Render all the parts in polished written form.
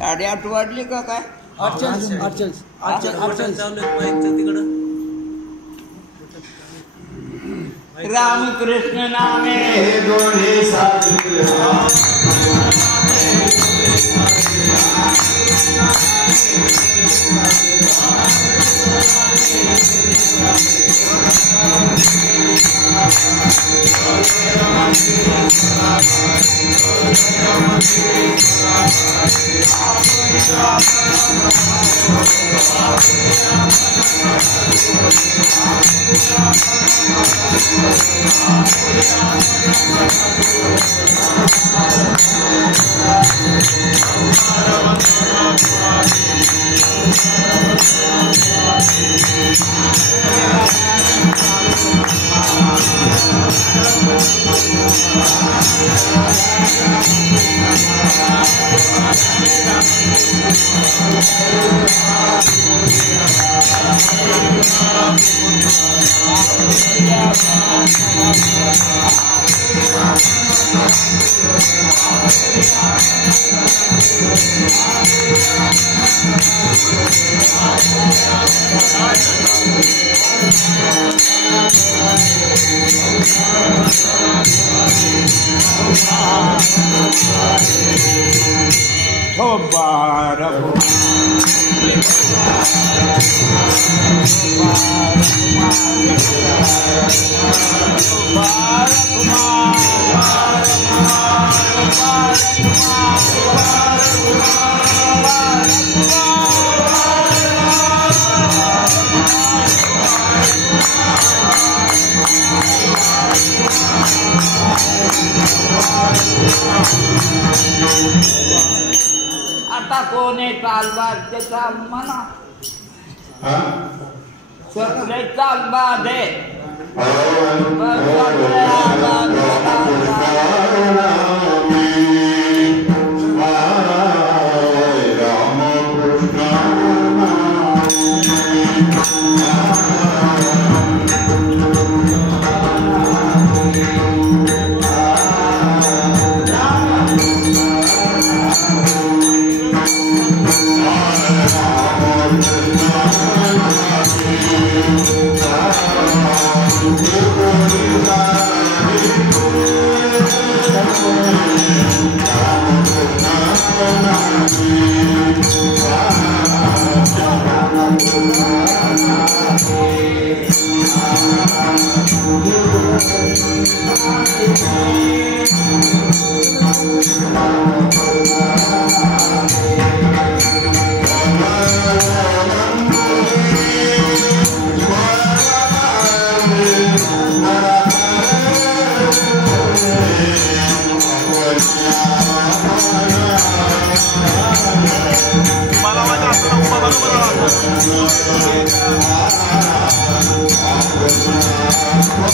साडेआठ वाजली का काय? 48 रामकृष्ण नामे दोन्ही साजरे आता कोण आहे चालबाद त्याचा म्हणा सगळे चालबाद आहे Bye.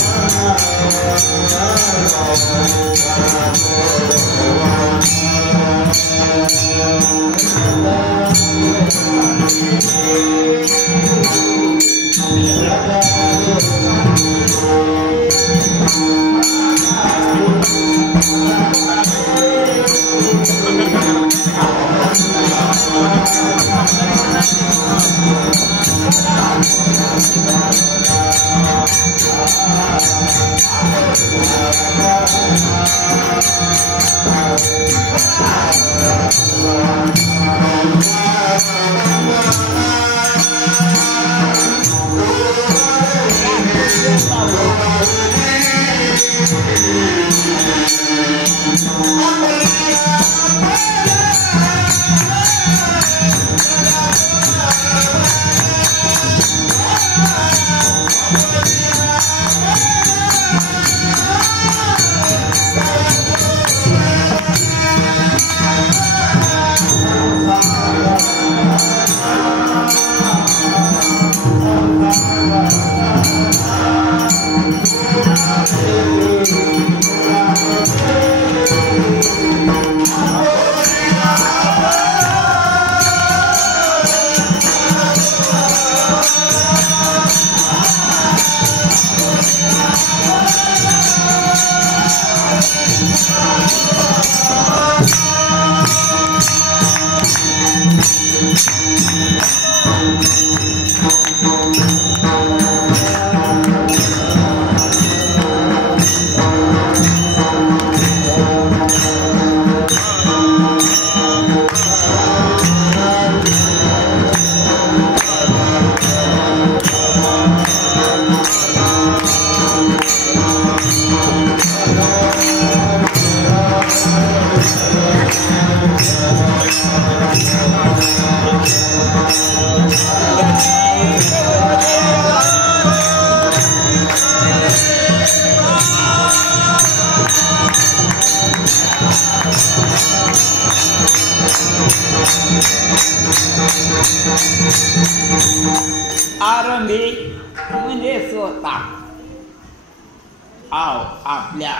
आरंभी म्हणजे स्वतः आपल्या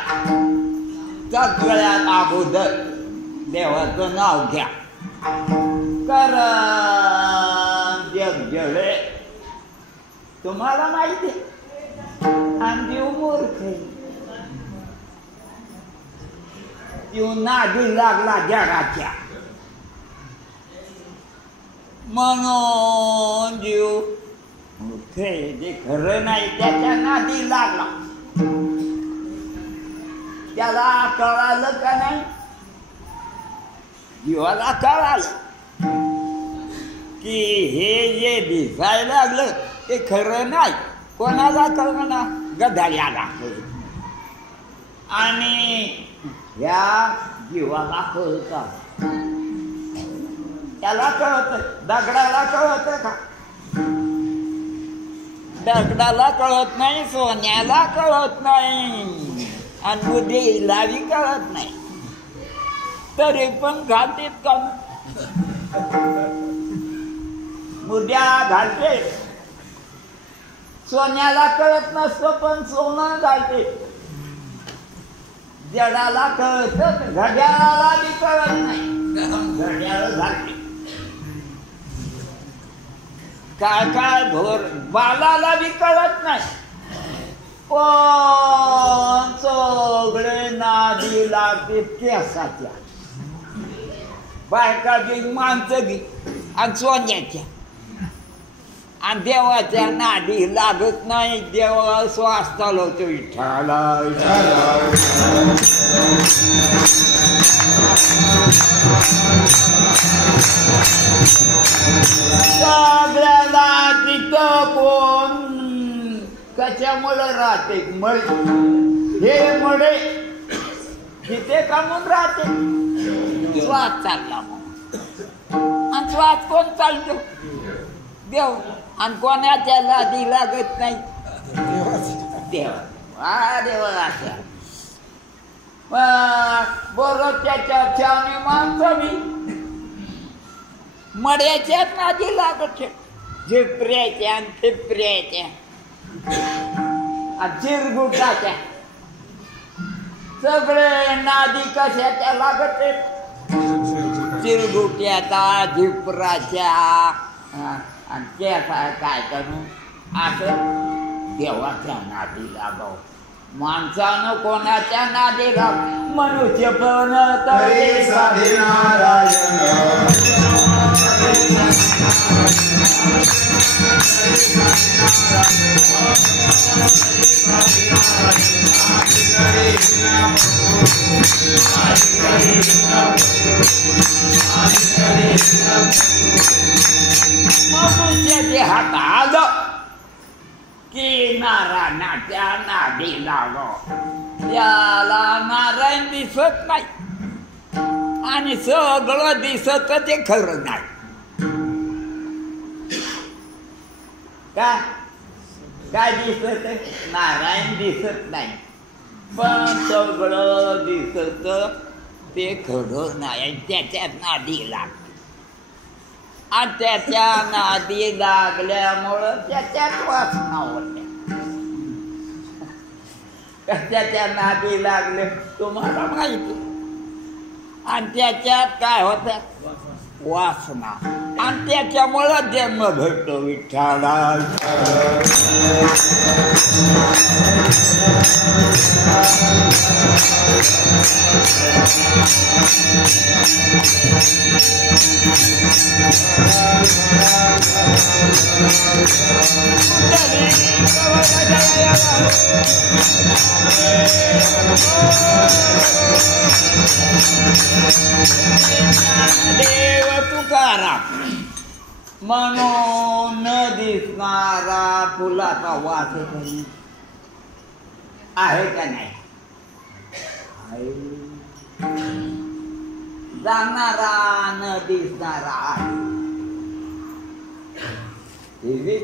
सगळ्यात अगोदर देवाचं नाव घ्या. कारण जग जळे तुम्हाला माहिती आणि जीव मूर्ख जीव नादी लागला जगाच्या म्हणून जीव जे खरं नाही त्याच्या नादी लागला. त्याला कळालं का नाही? जीवाला कळालं की हे जे दिसायला लागलं ते खरं नाही. कोणाला कळलं ना? गधाड्याला कळलं. आणि ह्या जीवाला कळतं, त्याला कळत. दगडाला कळत का? दगडाला कळत नाही, सोन्याला कळत नाही, आणि बुद्धीलाही कळत नाही. तरी पण घालतेत का? मुद्या घालते. सोन्याला कळत नसतं पण सोनं घालते. जडाला कळत, घड्याळाला बी कळत नाही, घड्याळ घालते. काय काय धोर बालाला बी कळत नाही. पण सगळे नादी लागते केसाच्या. बायका बी माणसं बी आणि सोन्याच्या. आणि देवाच्या नादी लागत नाही. देवा श्वास चालवतो विठ्ठला. सगळ्याला तिथं कोण कशामुळे राहते? मळ हे मळे तिथे कामून राहते. श्वास चालला मग. आणि श्वास कोण चालतो? देव. आणि कोणाच्या लादी लागत नाही? देव. देवाच्या बरोबर त्याच्या छावणी माणसं बी मड्याच्याच नादी लागत. झिपऱ्याच्या आणि फिपऱ्याच्या चिरगुटाच्या सगळे नादी कशाच्या लागत चिरगुट्याचा झिपराच्या आणि त्याचा काय करू असं देवाच्या नादी लागाव माणसानं कोणाच्या नादी लाग मनुष्य पण तरी साधे मनुष्याचे हात आलं की नारायणाच्या नादी लागो त्याला नारायण दिसत नाही आणि सगळं दिसत ते खरं नाही काय दिसत नारायण दिसत नाही पण सगळं दिसत ते खरं नाही त्याच्या नादी लागत आणि त्याच्या नादी लागल्यामुळं त्याच्यात वासना होत्या त्याच्या नादी लागले तुम्हाला माहिती आणि त्याच्यात काय होत वासना आणि त्याच्यामुळं जन्म भेटतो विठ्ठला देव तुकाराम म्हणून न दिसणारा फुलाचा वास आहे का नाही जाणारा न दिसणारा आहे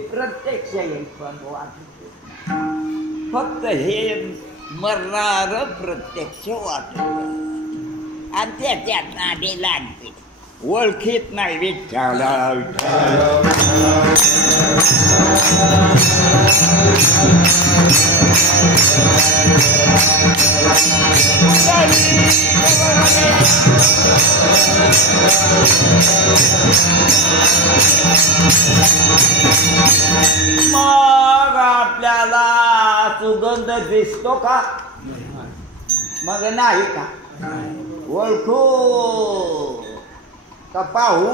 प्रत्यक्ष येईल पण वाटत फक्त हे मरणार प्रत्यक्ष वाटत आणि त्याच्यात नादी लागते ओळखीत नाही विठ्ठला मग आपल्याला सुगंध दिसतो का मग नाही का ओळखू का पाहू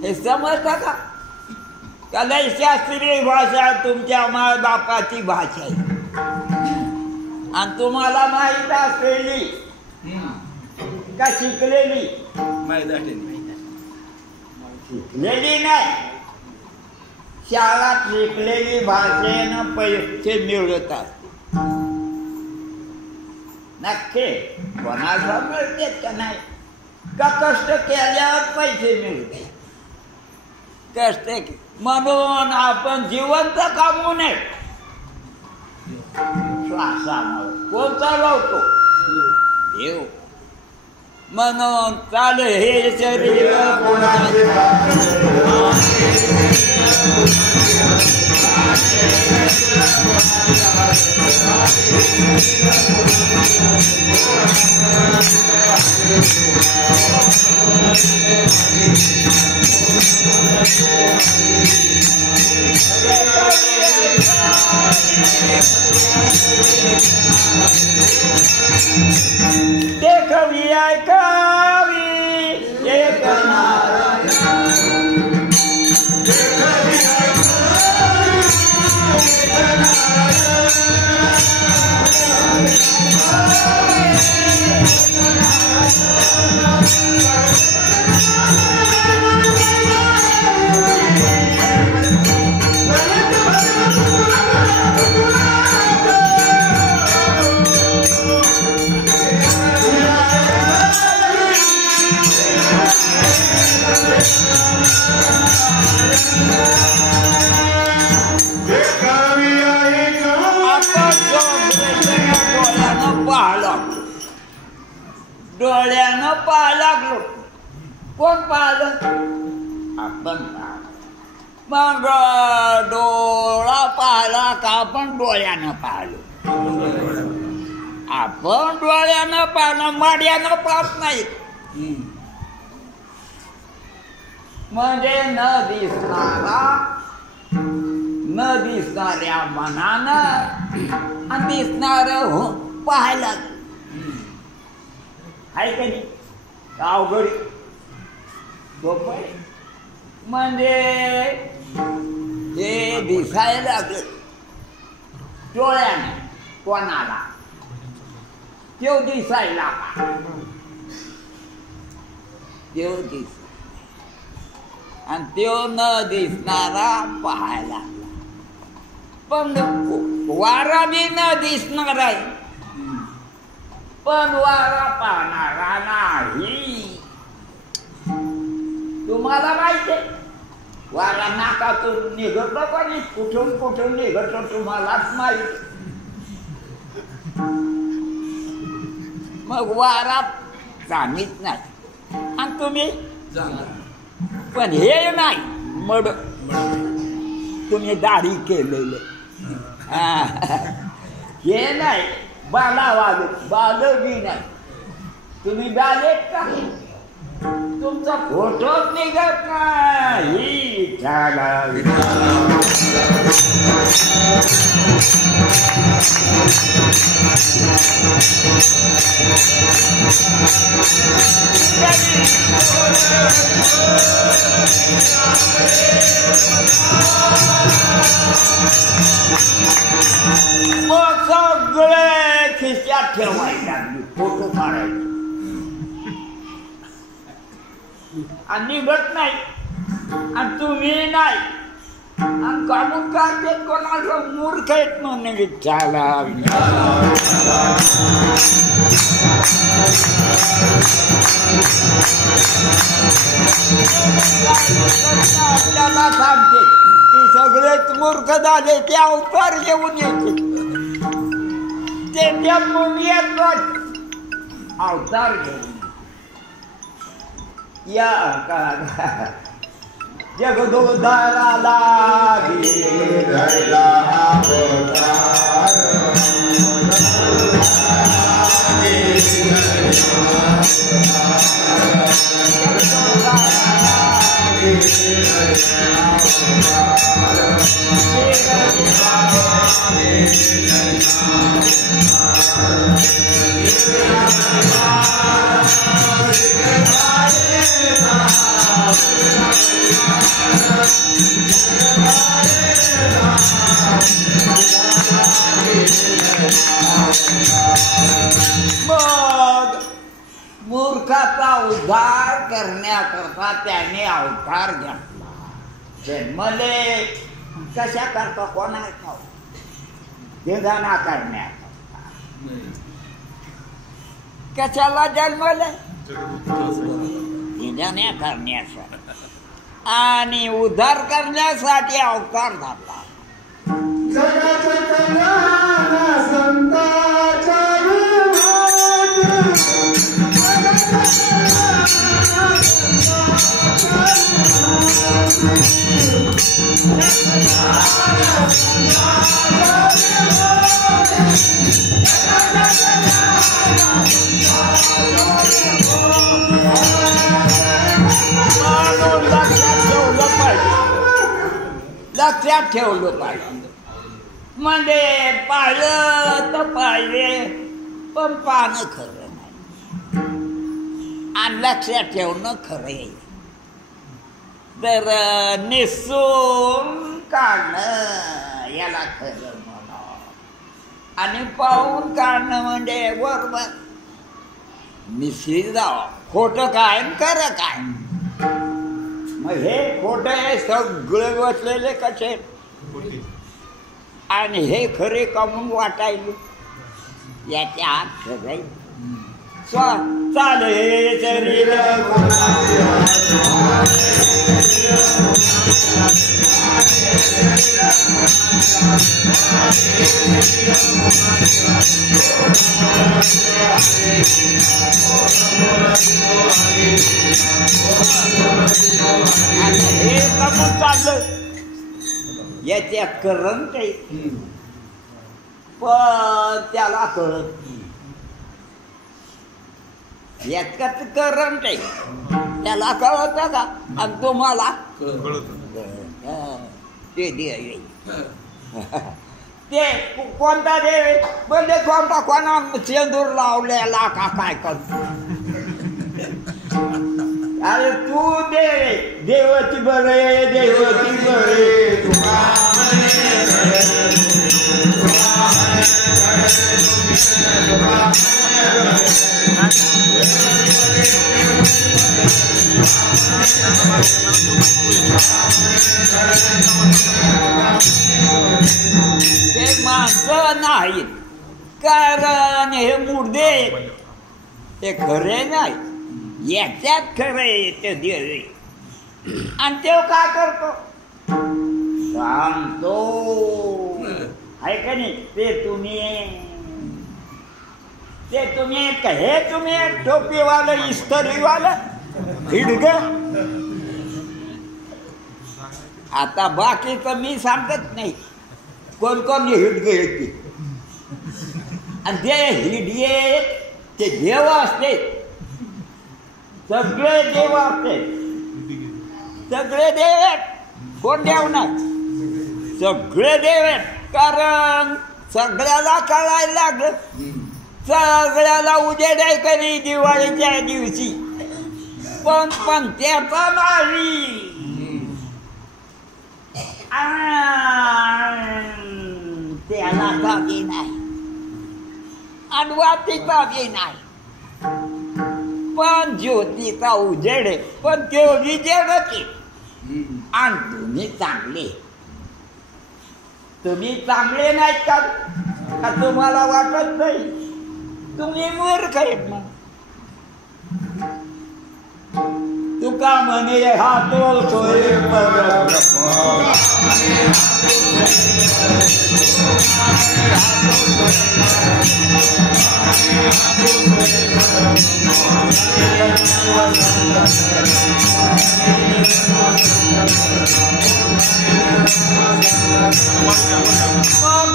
हे समजतं का लय शास्त्रीय भाषा तुमच्या माय बापाची भाषा आहे आणि तुम्हाला माहीत असलेली का शिकलेली शिकलेली नाही शाळात शिकलेली भाषेनं पैसे मिळवतात नक्की कोणाला मिळते का नाही का कष्ट केल्यावर पैसे मिळते कष्ट म्हणून आपण जिवंत कामू नये श्वासामुळे कोण चालवतो देव म्हणून चाल हे शरीर देखवी ऐकावी एक डोळ्यानं पाहा लागलो कोण पाहिलं आपण पाहिलं मग डोळा पाहिला का आपण डोळ्यानं पाहिलो. आपण डोळ्यानं पाहिलं माड्यानं पाहत नाही. म्हणजे न दिसणाऱ्या मनानं आणि दिसणार पाहायला आहे का नाही. अवघड सोपं आहे. म्हणजे हे दिसायला लागलं डोळ्याने कोणाला तो दिसायला तो दिस आणि तो न दिसणारा पाहायला. पण वारा बी न दिसणार आहे पण वारा पाहणारा नाही. तुम्हाला माहिती आहे वारा नाकातून निघतो का नाही कुठून कुठून निघतो तुम्हालाच माहिती. मग वारा जाणीत नाही आणि तुम्ही पण हे नाही मड तुम्ही दाढी केलेलं हे नाही बाल बी नाही. तुम्ही बालेत का तुमचा फोटोच निघत नाही. मग सगळे खिशात ठेवायला फोटो काढायचे आणि निघत नाही आणि तुम्ही नाही आणि काढून काढते कोणाला मूर्ख आहेत म्हणून विचारला. आपल्याला सांगते की सगळेच मूर्ख झाले ते अवतार घेऊन येते ते त्या मुलीत अवतार घेऊन या जगदोदाराला मग मूर्खाचा उद्धार करण्याकरता त्याने अवतार घेतला. जन्मले कशा करता कोणा देदाना करण्याकरता कशाला जन्मले देदाना करण्यासाठी आणि उद्धार करण्यासाठी अवतार झाला. लक्षात ठेवलं पाहिजे. म्हणजे पाहिलं तर पाहिजे पण पाहणं खरं नाही आणि लक्षात ठेवणं खरं आहे. तर निसून काढणं याला खरं म्हणा आणि पाहून काढणं म्हणजे बरोबर निश्चित जावं. खोटं काय खरं काय. मग हे खोटं आहे सगळे बसलेले कसे आणि हे खरे कमून वाटायले याच्या आत खरं चाले शरीर हे कमून चाललं याच्यात करंट आहे पण त्याला कळत नाही. याच्यात करंट आहे त्याला कळत का आणि तुम्हाला ते देव ते कोणता देव म्हणजे कोणता कोणा शेंदूर लावलेला का काय करतो. अरे तू देवाची बरे देवाची बरे ते माणसं नाही कारण हे मुर्दे ते खरे नाही. याच्यात खरे ते देव आणि ते काय करतो सांगतो आहे का नाही. ते तुम्ही हे तुम्ही टोपीवालं इस्त्रीवालं हिडग आता बाकीचं मी सांगत नाही कोण कोण हिडग येते आणि ते हिडये ते देव असते सगळे देव असते सगळे देव आहेत. कोण देव नाही सगळे देव आहेत कारण सगळ्याला कळायला लागलं सगळ्याला उजेड आहे कधी दिवाळीच्या दिवशी पण त्याचा नाही त्याला जागे नाही अडवातीचा बी नाही पण ज्योतीचा उजेड आहे पण ते विजेड की आणि तुम्ही चांगले नाहीत का तुम्हाला वाटत नाही तुम्ही मूर्ख आहेत मग. तुका म्हणे हातो सोय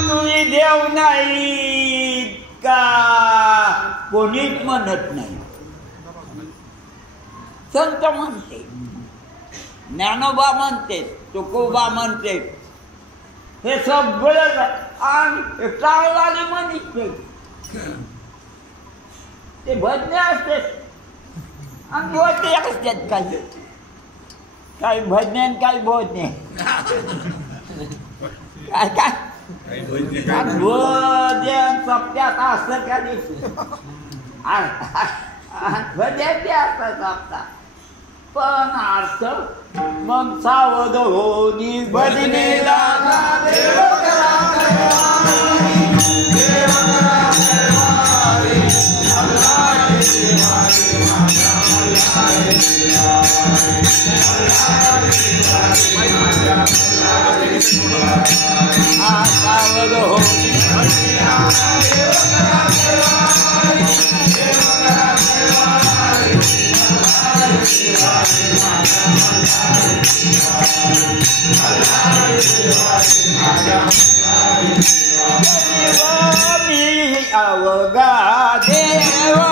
तुम्ही देव नाही का कोणीच म्हणत नाही. संत म्हणते ज्ञानोबा म्हणते तुकोबा म्हणते हे सगळं आणि टाळवाले म्हणते ते भजने असते आणि बोलते असतात काही भजने काही बोलणे काय काय भजन सप्त्यात असतं का भजन ते असतं सप्ताह पण अर्थ मग सावध होनी भजनेला सावध होनी अवघा देवा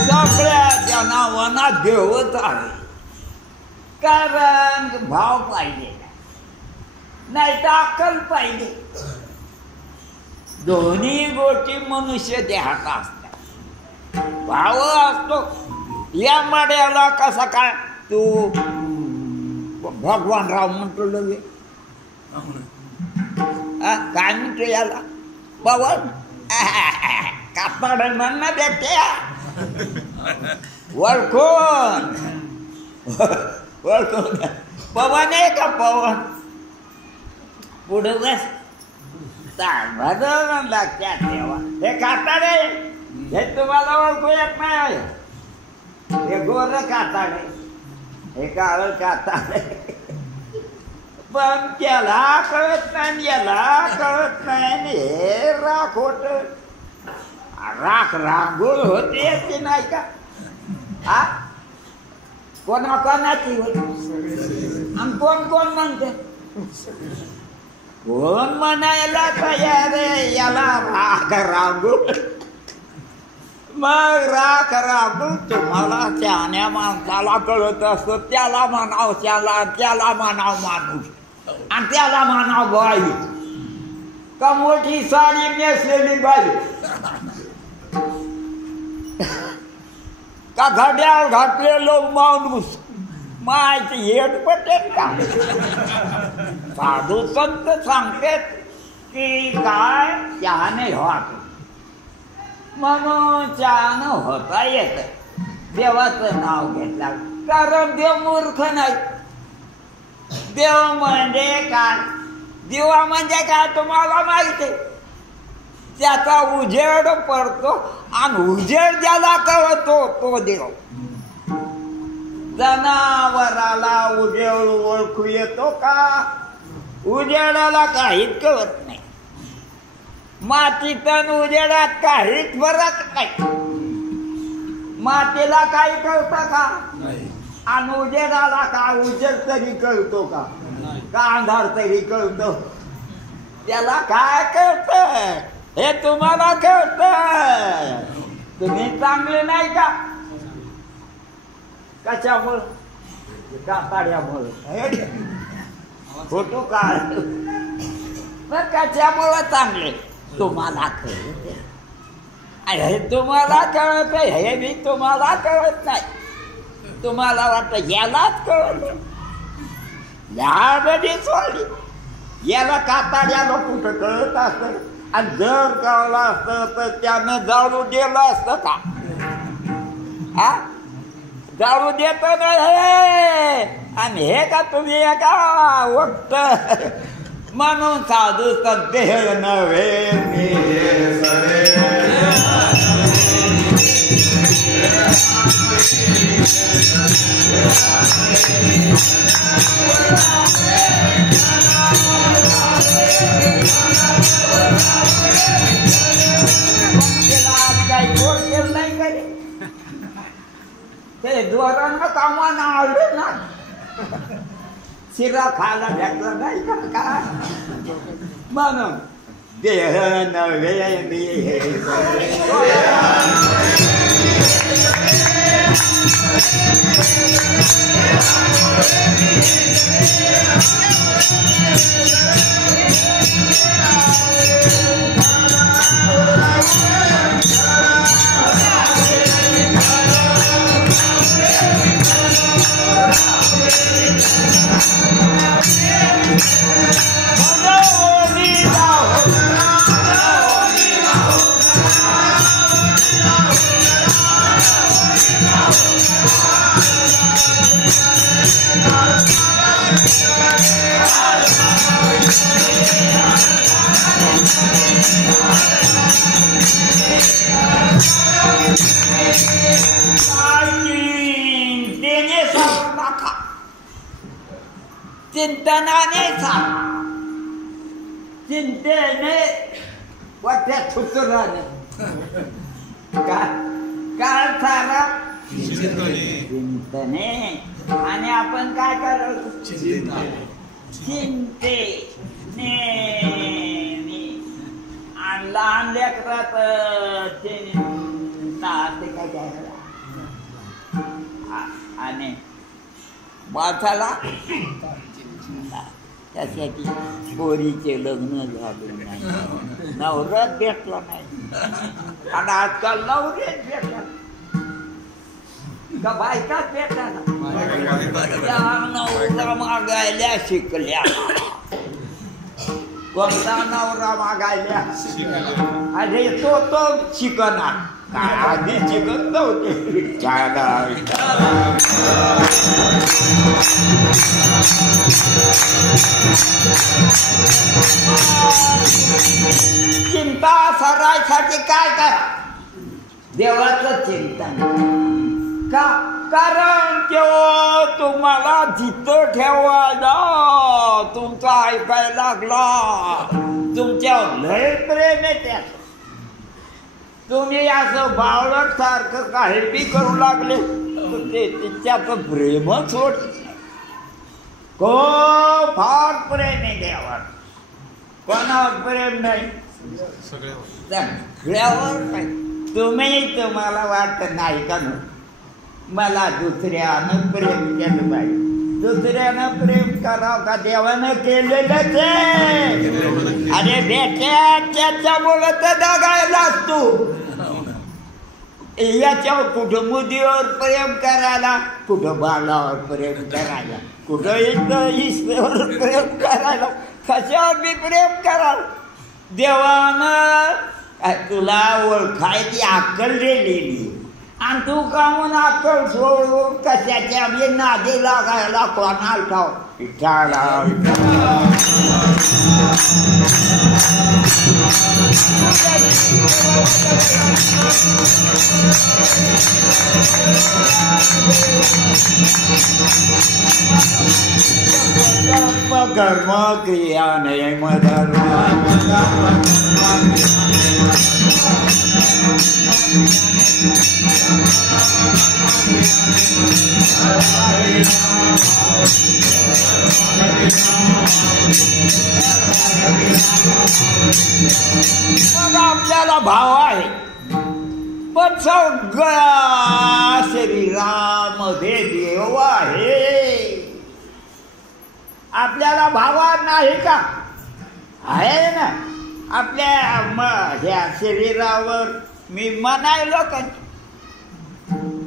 सगळ्या जनावरांना देवच आहे कारण भाव पाहिजे नाही तर अक्कल पाहिजे. दोन्ही गोष्टी मनुष्य देहात असतात. भाव असतो या मड्याला कसा काय तू भगवान राव म्हणतो लगे काय म्हणतो याला पवन कापड म्हणणं देते ओळखून पवन आहे का पवन पुढे बस लक्षात ठेवा हे काताड आहे हे तुम्हाला ओळखू येत नाही हे गोर काताड आहे हे काळ काताड आहे पण त्याला कळत नाही याला कळत नाही हे राख होत राख रांगोळ होते की नाही का हा कोणाची होती आणि कोण कोण म्हणते कोण म्हणायला तयार आहे याला राख रांगोळ मग राख रांगोळ तुम्हाला शहाण्या माणसाला कळत असतो त्याला म्हणाव त्याला म्हणाव माणूस आणि त्याला म्हणाव बाई का मोठी साडी नेसलेली बाई का घड्याळ घातलेलो माणूस माहिती हेट पटेल का साधू संत सांगतेत की काय चहाने होत म्हणून चहानं होता येत देवाचं नाव घेतलं कारण देव मूर्ख नाही देव म्हणजे काय दिवा म्हणजे काय तुम्हाला माहिती त्याचा उजेड पडतो आणि उजेड ज्याला कळतो तो देव जनावराला उजेड ओळखू येतो का उजेडाला काहीच कळत नाही मातीत उजेडात काहीच फरक नाही मातीला काही कळतं का आणि उजेडाला का उजेड तरी कळतो का अंधार तरी कळतो त्याला काय कळत हे तुम्हाला कळत तुम्ही चांगले नाही का कशामुळं काताड्यामुळं फोटो काढ कशामुळं चांगले तुम्हाला कळत हे तुम्हाला कळत हे मी तुम्हाला कळत नाही तुम्हाला वाटतं यालाच कळत यामध्ये सोडली याला काताड्याला कुठं कळत असतं आणि जर कळलं असतं तर त्यानं जाळू दिलं असतं का हा जाळू देत नाही आणि हे का तुम्ही एका वक्त म्हणून साधू सदेह नव्हे काही गोड केलं नाही करे ते जोरानं कामानं आलं ना शिरा खायला भेटला नाही का काय म्हणून देह नव्हे चिंतनाने चिंतेने वाट्यात सुचराने काय सारा चिंतने आणि आपण काय करायचं चिंतेने आणि लहान लेकरात चिंता ते काय करायला आणि माणसाला त्यासाठी पोरीचे लग्न झाले नाही नवराच भेटला नाही आणि आजकाल नवरेच भेटला का बायकाच भेटला ना त्या नवरा मागायला शिकल्या कोणता नवरा मागायला अरे तो शिकणार काय आधी शिकत नव्हते चिंता सरायसाठी काय करा देवाचं चिंतन का कारण जेव्हा तुम्हाला जिथं ठेवायला तुमचा ऐकायला लागला तुमच्यावर लय प्रेम आहे त्यात तुम्ही असं बावळट सारखं काही बी करू लागले ते तिच्याचं प्रेमच होत फार प्रेम आहे देवावर कोणावर प्रेम नाही सगळ्यावर नाही तुम्हाला वाटत नाही का मला दुसऱ्यानं प्रेम केलं पाहिजे दुसऱ्यानं प्रेम करावं का देवानं केलेलंच आहे अरे बेट्या त्याच्यामुळं तर दगायलाच तू याच्यावर कुठं मुदीवर प्रेम करायला कुठं बालावर प्रेम करायला कुठं ईश्वर प्रेम करायला कशावर बी प्रेम करावं देवानं तुला ओळखायची अक्कल दिलेली आणि तू का म्हणून अक्कल सोडून कशाच्या बी नादी लागायला कोणाला ठाव विठाला कर्म क्रिया नियम धर्म मग आपल्याला भाव आहे पण सगळ्या शरीरामध्ये देव आहे आपल्याला भाव नाही का आहे ना आपल्या ह्या शरीरावर मी म्हणायलो का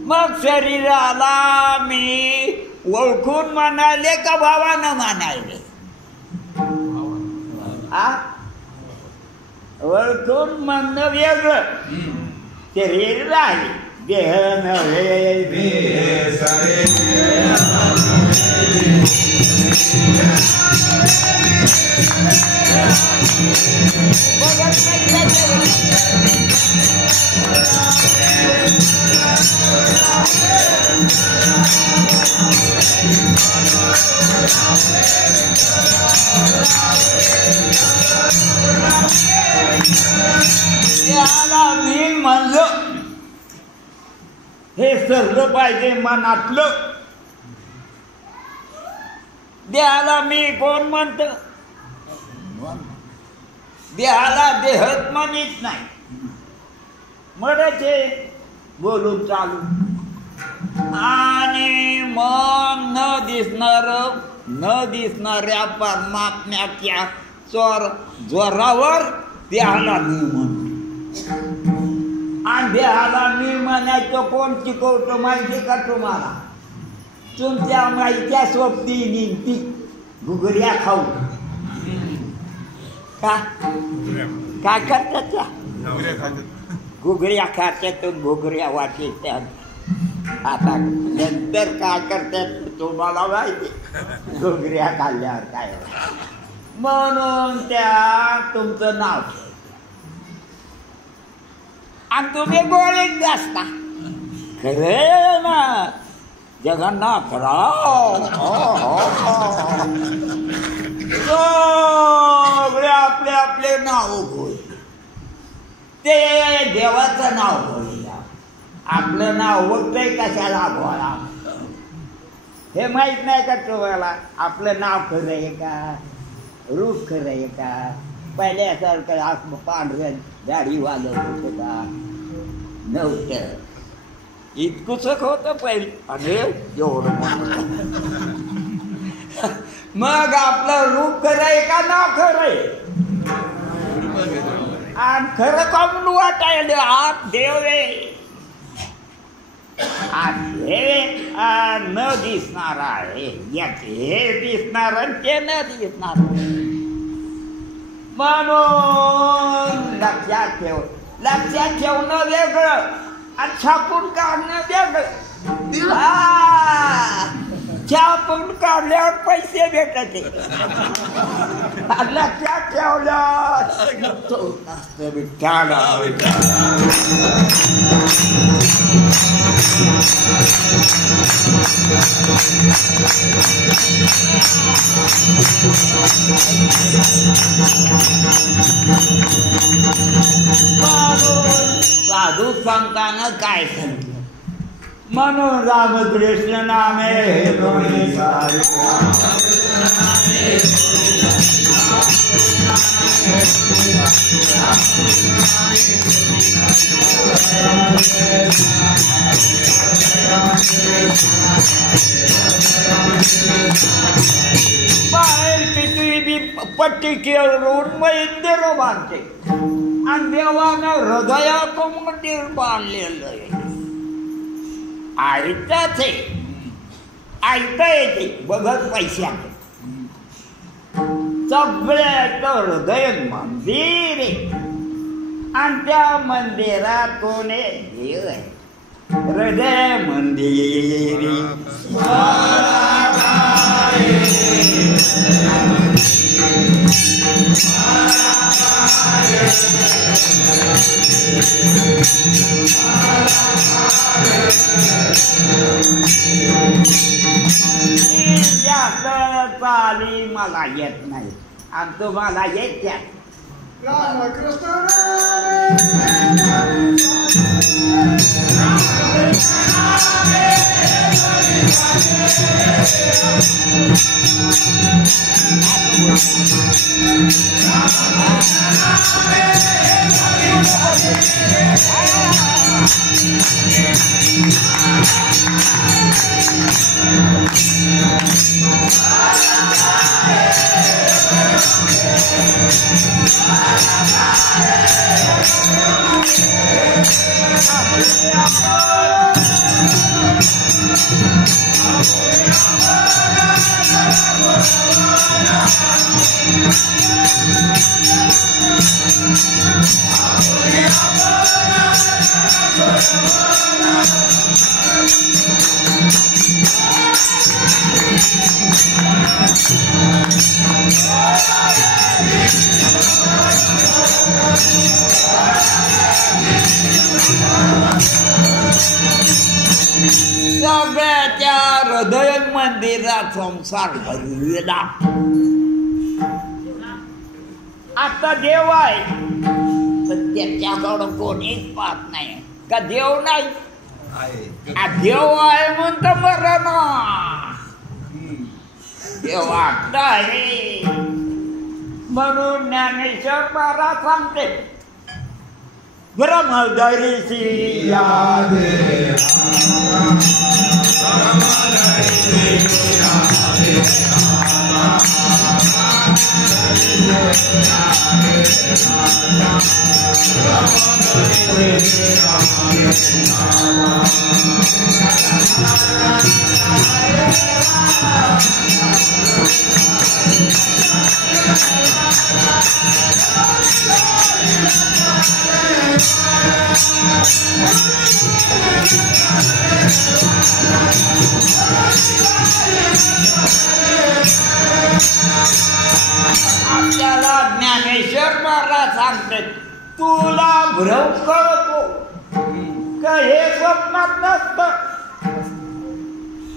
मग शरीराला मी ओळखून म्हणाले का भावानं म्हणाले ओळखून म्हणणं वेगळं शरीर राहिले देह नव्हे त्याला मी म्हणलं हे सरलं पाहिजे मनातलं देहाला मी कोण म्हणत देहाला देहत म्हणत नाही मराठे बोलून चालू आणि मन न दिसणाऱ्या परमात्म्याच्या जोरावर देहाला मी म्हणतो आणि देहाला मी म्हणायचं कोण शिकवतो माहिती का तुम्हाला तुमच्या माहित्या सोबती निघती घुगऱ्या खाऊ काय करतात त्या घुगऱ्या खात्यात घुगऱ्या वाटेत्यात आता नंतर काय करतात तुम्हाला माहिती घुगऱ्या खाल्ल्यावर काय म्हणून त्या तुमचं नाव आणि तुम्ही गोळीत असता खरे ना जगन्नाथराव सगळे आपले आपले नाव बोल ते देवाचं नाव बोलूया आपलं नाव बघतंय कशाला बोला हे माहित नाही का तुम्हाला आपलं नाव खरं आहे का रूप खरं आहे का पहिल्यासारखं पांढरं दाढीवालं होतं का नव्हतं इतकुच होतं पहिले अरे एवढं मग आपलं रूप खरंय का नाव खरंय आणि खरं कामून वाटायला आप देव रे हे न दिसणार आहे हे दिसणार आणि ते न दिसणार म्हणून लक्षात ठेवणं वेगळं आणि छापून काढणं वेगळं. छापून काढल्यावर पैसे भेटायचे, लक्षात ठेवलं तो असतं विठ्ठल. साधू सांगताना काय सांगितलं? म्हणून रामकृष्ण नामे दोन्ही सारे बाहेर पृथ्वी पट्टी केळून मंदिर बांधते आणि देवानं हृदयाचं मंदिर बांधलेलं आहे. ऐकताच आहे, ऐकता येते बघत पैशात. सगळ्याचं हृदय मंदिर आहे आणि त्या मंदिरातून देव आहे. हृदय मंदिर जास्त चाली मला येत नाही आणि तुम्हाला येत्या. सगळ्याच्या हृदय मंदिरात संसार भरलेला. आता देव आहे तर त्याच्याकडं कोणीच पाहत नाही का? देव नाही, देव आहे म्हणतं बरं ना. देव आता आहे म्हणून ज्ञानेश्वर महाराज सांगते ब्रह्मदर्शी आपल्याला ज्ञानेश्वर महाराज सांगते तुला भ्रम कळतो का हे स्वप्नात नसतं?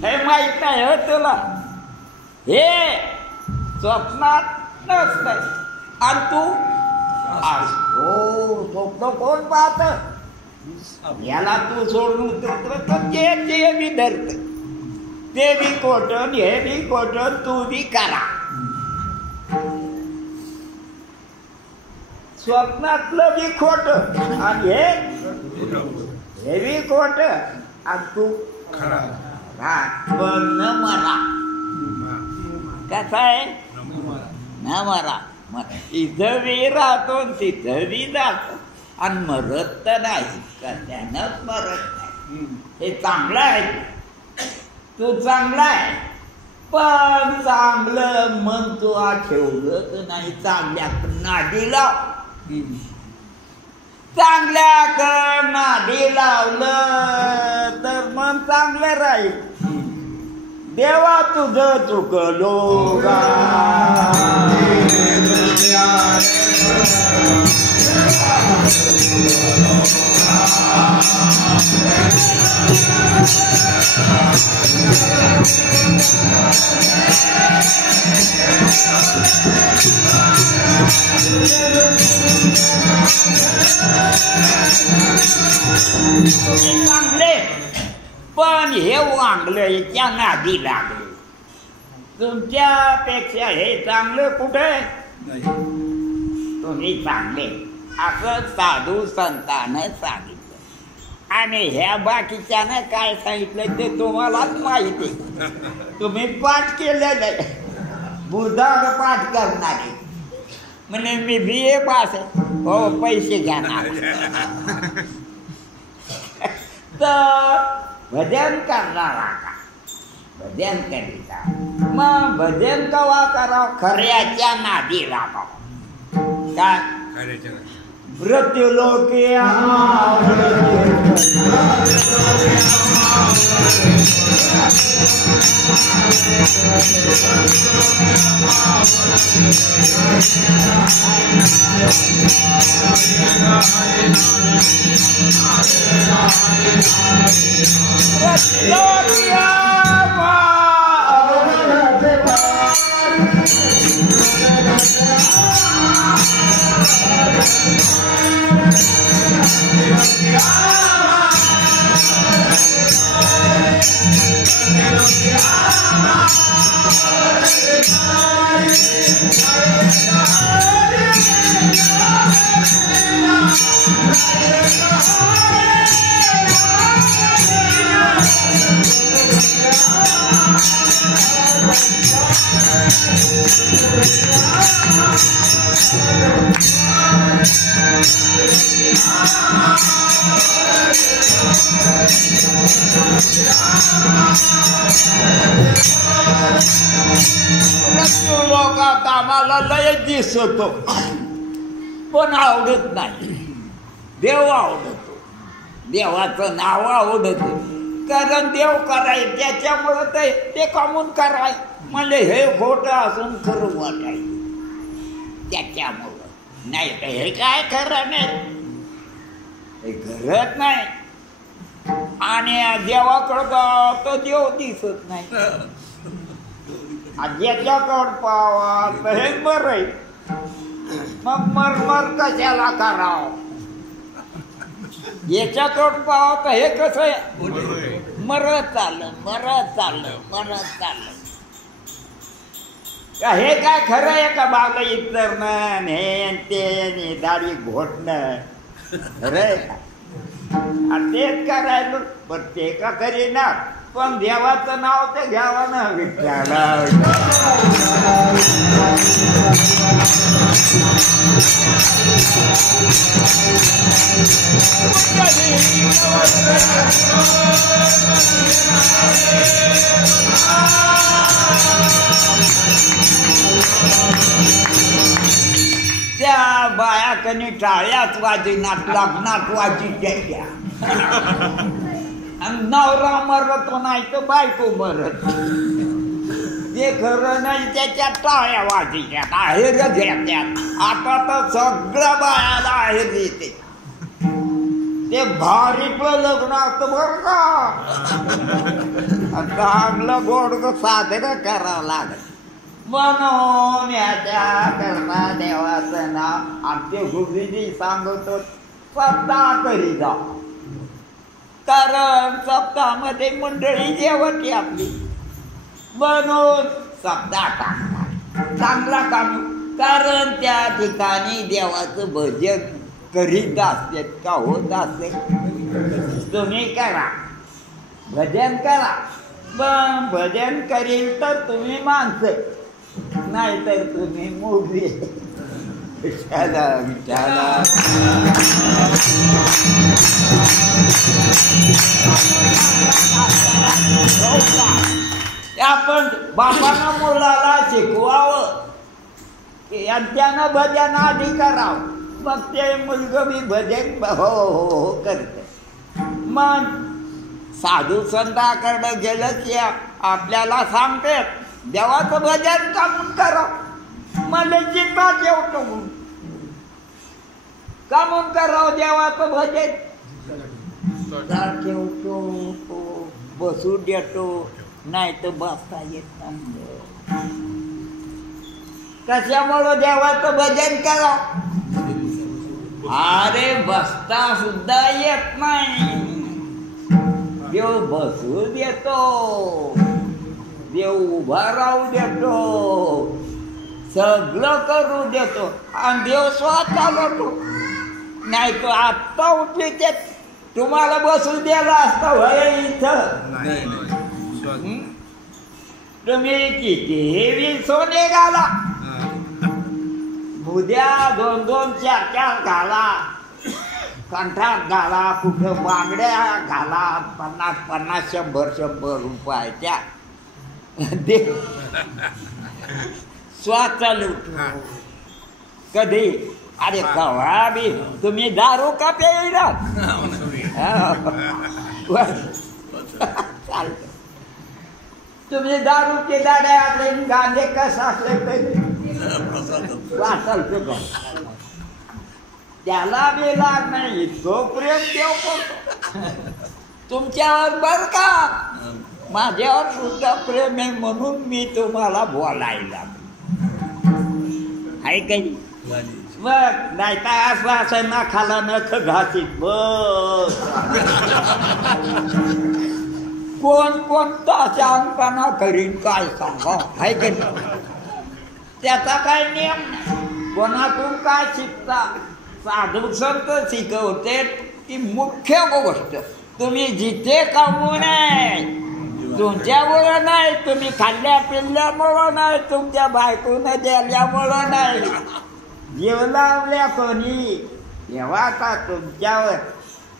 हे माहित नाही हो तुला, हे स्वप्नात नसतं. आणि तू हो स्वप्न कोण पाहत? याला तू सोडून उतरत ते बी धरत, ते बी खोटं हे बी खोटं, तू बी करा. स्वप्नातलं बी खोटं आणि हे बी खोटं आणि तू पण न मरा. कसं आहे न मरा, इथं बी राहतो तिथं बी जातो आणि मरत तर नाही, कशानंच मरत नाही. हे चांगलं आहे, तू चांगला आहे पण चांगलं मन तू ठेवलं तर नाही, चांगल्या नादी लाव. चांगल्या नादी लावलं तर मन चांगलं राहील. देवा तुझं चुकलो गा, चांगले पण हे वांगलं त्या नादी लागले. तुमच्यापेक्षा हे चांगलं कुठे? तुम्ही चांगले असं साधू संतानं सांगितलं आणि ह्या बाकीच्यानं काय सांगितलं ते तुम्हालाच माहिती. तुम्ही पाठ केलेलं आहे, बुधाग पाठ करणारे म्हणजे मी BA पास आहे. हो, पैसे घेणार. तर भजन करणारा का? भजन करीता. मग भजन कवा करावं? खऱ्याच्या नादी लागावं. काय? मृत्यू लोकी लोकात आम्हाला लय दिसतो पण आवडत नाही. देव आवडतो, देवाचं नाव आवडत. कारण देव करायचं त्याच्यामुळं ते कामून कराय म्हणजे हे खोटं असून खरं वाटायचं त्याच्यामुळं. नाही तर हे काय खरं नाही, हे घरत नाही. आणि देवाकडं तर देव दिसत नाही. ज्याच्याकडं पावा तर हे बरं आहे. मग मरमर कशाला करावं? याच्याकडं पावा तर हे कसं आहे? मरत चाललं, मरत चाललं, मरत चाललं. हे काय खरं आहे का? बाबा इतरणं हे ते दाढी घोटणं खरं आहे का? तेच करायला पण ते का करीना. पण देवाचं नाव ते घ्यावं ना. विठ्ठला त्या बाया कनी टाळ्याच वाजिनात, लग्नात वाजी द्यायच्या. आणि नवरा मरत नाही तर बायको मरत. ते खरं नाही, त्याच्या टाळ्या वाजीच्यात, आहेर घेत्यात. आता तर सगळं बायाला आहेर येते. ते भारीतलं लग्न असतं बरं का. चांगलं गोड साजरं करावं लागत. म्हणून याच्या करता देवाचं नाव आमचे गुरुजी सांगतो सप्ताह करी जा. कारण सप्ताहामध्ये मंडळी जेवती आपली. म्हणून सप्ताह टाकणार चांगला काम. कारण त्या ठिकाणी देवाचं भजन करीत असते का होत असते. तुम्ही करा, भजन करा. पण भजन करील तर तुम्ही माणसं, नाही तर तुम्ही मोगरी. विठ्ठला विठ्ठला आपण बापानं मुलाला शिकवावं आणि त्यानं भजन आधी करावं, मग ते मुलगं मी भजन हो हो हो करते. मग साधू संतांकडे गेलं की आपल्याला सांगते देवाचं भजन का म्हणून करावं, मला चिंता ठेवतो का म्हणून करावं देवाचं भजन, ठेवतो बसू देतो नाही तर बसता येत नाही. कशामुळं देवाचं भजन करावं, अरे बसता सुद्धा येत नाही, देव बसू देतो, देव उभा राहू देतो, सगळं करू देतो आणि देव स्वतः चालवतो. नाही तो आत्ता उठले ते तुम्हाला बसू द्यायला असतं वय इथं, तुम्ही किती सोने घाला, उद्या 2-2, 4-4 घाला, कंठात घाला, कुठं बांगड्या घाला, 50-50, 100-100 रुपयाच्या देव स्वतः लुटतो. कधी अरे कवा बी तुम्ही दारू का प्यायला चालत, तुम्ही दारूचे दाड्या आपले गांधे कसं असले वाचलतो त्याला बी लाग नाही, तो प्रेम देव करतो तुमच्यावर. बर का माझ्यावर सुद्धा प्रेम आहे म्हणून मी तुम्हाला बोलायला आहे काही. मग नाही काय असं असं ना खाला नख घासीत बस कोण कोणता शहाणपणा करीन काय सांगा आहे की नाही. त्याचा काय नियम नाही, कोणातून काय शिकता. साधू संत शिकवते ती मुख्य गोष्ट, तुम्ही जिथे कमवू नये, तुमच्यामुळं नाही, तुम्ही खाल्ल्या पिल्ल्यामुळं नाही, तुमच्या बायकोनं द्याल्यामुळं नाही, जीव लावल्या कोणी तेव्हा तुमच्यावर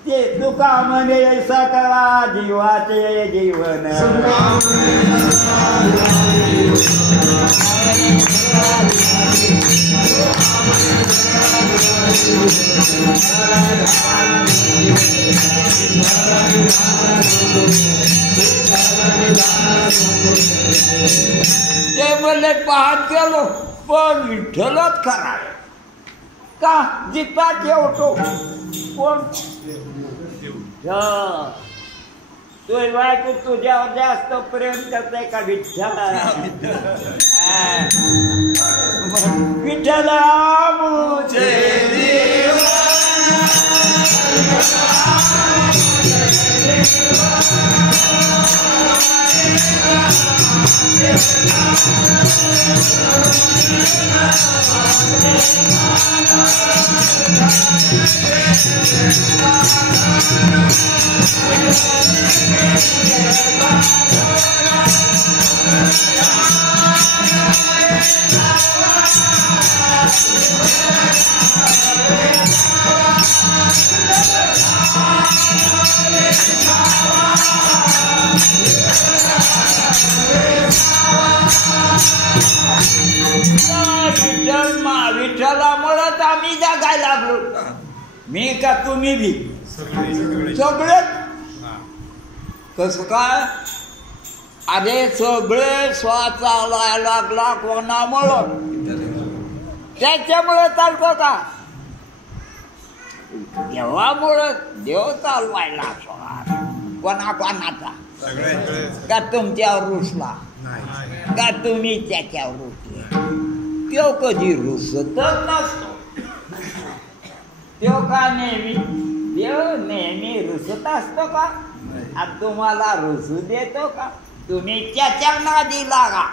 ते तुका म्हणे सकळा जीवाचे जीवन. ते म्हणले पाहत गेलो पण विठ्ठलच खरा का जिता ठेवतो कोण तुझी बायको तुझ्यावर जास्त प्रेम करते का विठ्ठल. विठ्ठल मुझे विठ्ठलामुळेच आम्ही जगायला लागलो. मी का तुम्ही बी सगळे कसं काय अरे सगळे चालायला लागला कोणामुळं, त्याच्यामुळे चालतो का देवामुळं. देव चालवायला कोणा कोणाचा का तुमच्यावर रुसला का तुम्ही त्याच्यावर रुसले. तो कधी रुसतच नसतो, तो का नेहमी देव नेहमी रुसत असतो का. आणि तुम्हाला रुसू देतो का. तुम्ही त्याच्या नादी लागा,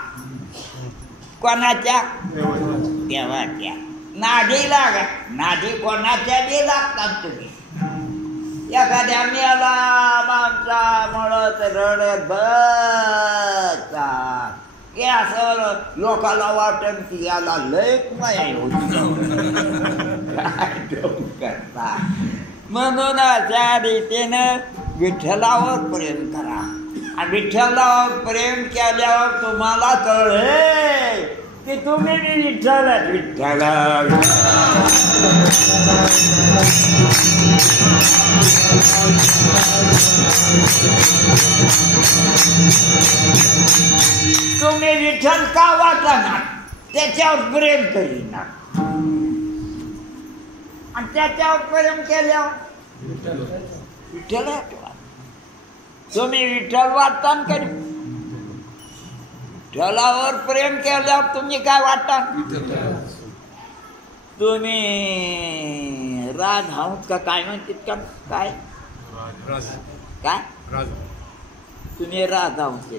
कोणाच्या देवाच्या नादी लागा. नादी कोणाच्या बी लागतात तुम्ही. एखाद्या मेला माणसा म्हणत रडत बसता हे असं लोकाला वाटत की याला लयच नाही करता. म्हणून त्या रीतीनं विठ्ठलावर प्रेम करा. विठ्ठलावर प्रेम केल्यावर तुम्हाला कळले की तुम्ही विठ्ठल विठ्ठल तुम्ही विठ्ठल का वाटणार त्याच्यावर प्रेम करीना आणि त्याच्यावर प्रेम केल्यावर विठ्ठल आठवा तुम्ही विठ्ठल वाटता कधी विठ्ठलावर प्रेम केल्यावर तुम्ही काय वाटता तुम्ही राज आहोत का काय म्हणतात का काय काय तुम्ही राज आहोत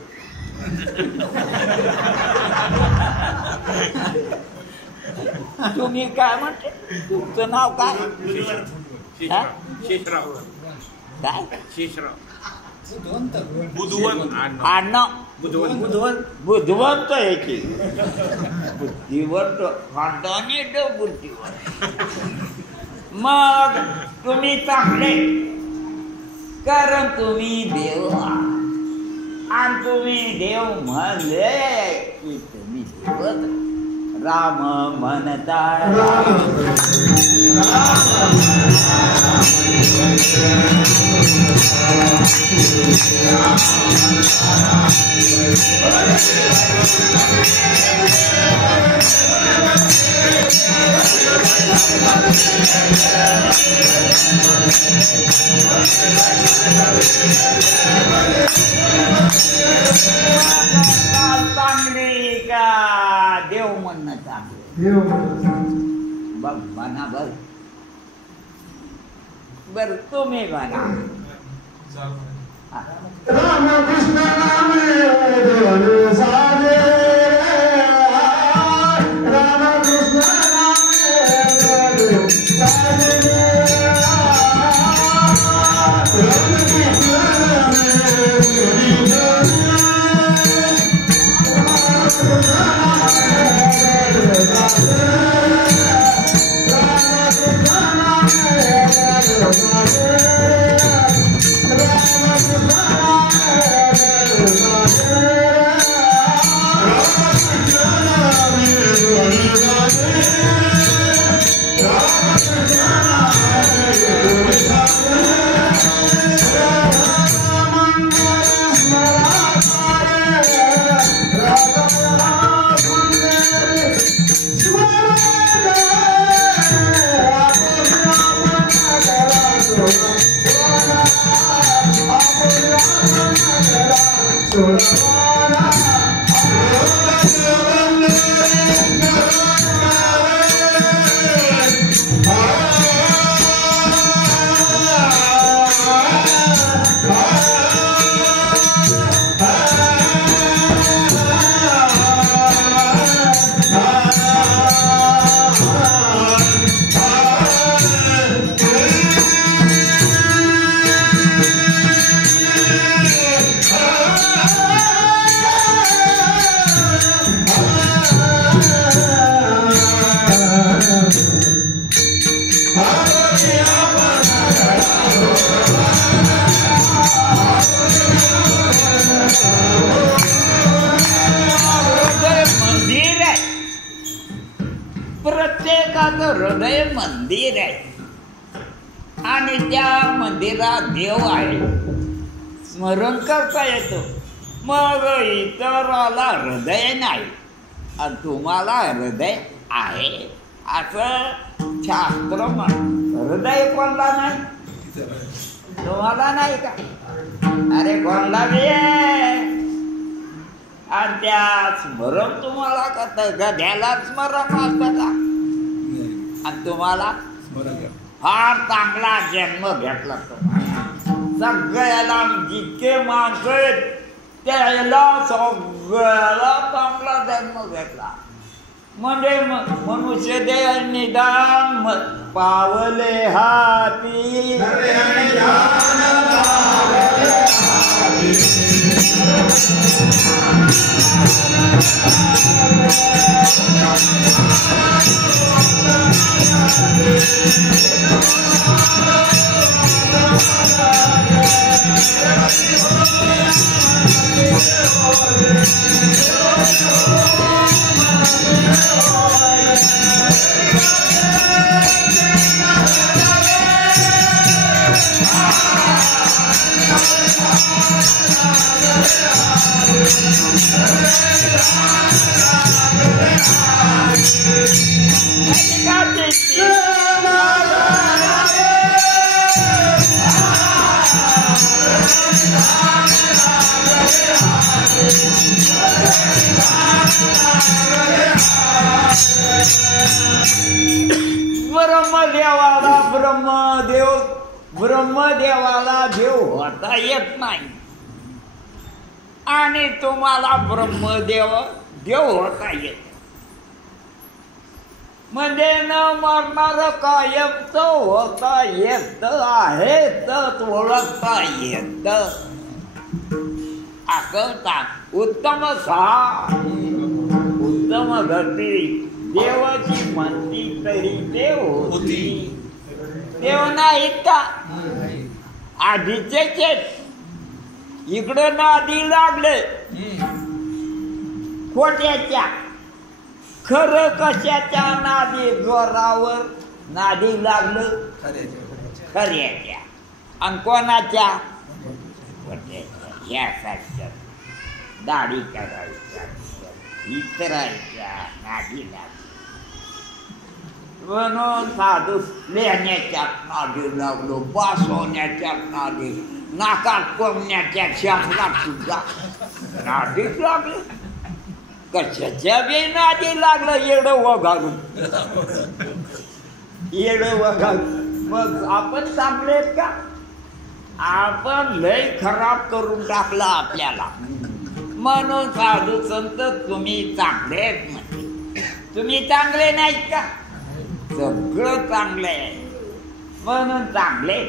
तुम्ही काय म्हणते तुमचं नाव काय काय बुद्धवंत आहे की बुद्धिवंत बुद्धिवंत मग तुम्ही चांगले कारण तुम्ही देव आणि तुम्ही देव म्हणले की तुम्ही देवच राम म्हणता चांगली का देव म्हणणं चांगलं बघ म्हणा बर तुम्ही म्हणा रामकृष्ण नामे सारे रामकृष्ण नामे सारे प्रत्येकाचं हृदय मंदिर आहे आणि त्या मंदिरात देव आहे स्मरण करता येतो मग इतराला हृदय नाही आणि तुम्हाला हृदय आहे असं शास्त्र म्हण हृदय कोणला नाही तुम्हाला नाही का अरे कोणला बी आणि त्या स्मरण तुम्हाला करत गध्याला स्मरण असतं का आणि तुम्हाला फार चांगला जन्म घेतला तुम्हाला सगळ्याला जितके माणसं आहेत त्याला सगळ्याला चांगला जन्म घेतला म्हणजे मनुष्य देह निदान पावले हाती ब्रह्मदेवाला देव होता येत नाही आणि तुम्हाला देव होता येत म्हणजे न मरणार कायमच होता येत आहे तर ओळखता येत आकळता उत्तम गती देवाची म्हणती तरी देव होती देव नाहीत का आधीचे इकडं नादी लागले खोट्याच्या खरं कशाच्या नादी जोरावर नादी लागलं खऱ्याच्या आणि कोणाच्या खोट्याच्या ह्यासारख्या दाढी करायच्या इतरायच्या नादी लागल्या म्हणून साधू लेण्याच्या नादी लागलो बसवण्याच्या नादी नाकात कोंबण्याच्या शामलात सुद्धा नादीच लागले कशाच्या बी नादी लागलं येडं वघारून मग आपण चांगलेत का आपण लय खराब करून टाकला आपल्याला म्हणून साधू संत तुम्ही चांगलेत म्हणजे तुम्ही चांगले नाहीत का सगळं चांगलं आहे म्हणून चांगले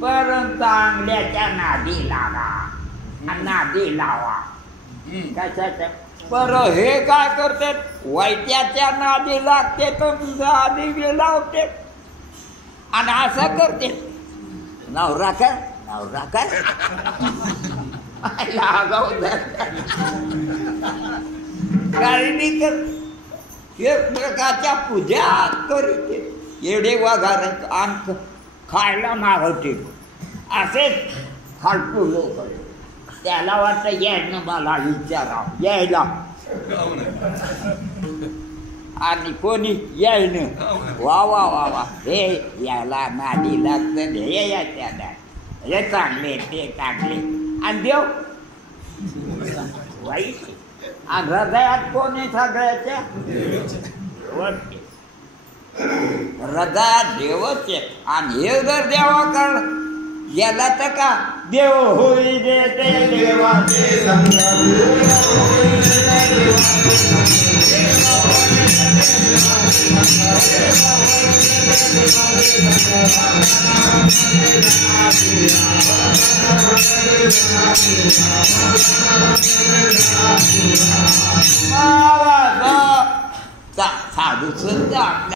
परंतु चांगल्याच्या नादी लावा कशाच्या बरं हे काय करतात वाईट्याच्या नादी लागते तर नादी बी लावते आणि असं करते नवरा कर काही बी कर एक प्रकारच्या पूजा करीते येडे वाघार आणि खायला मागवते असेच फालतू लोक त्याला वाटतं यायनं मला विचारावं यायला आणि कोणी यायनं वा हे याला नादी लागतं हे याच्या हे चांगले ते चांगले आणि देव वाईट आणि हृदयात कोणी सगळ्याच्या हृदयात देवच आहे आणि हे जर देवाकडं गेला तर का देव होई देते देवाचे साधू संत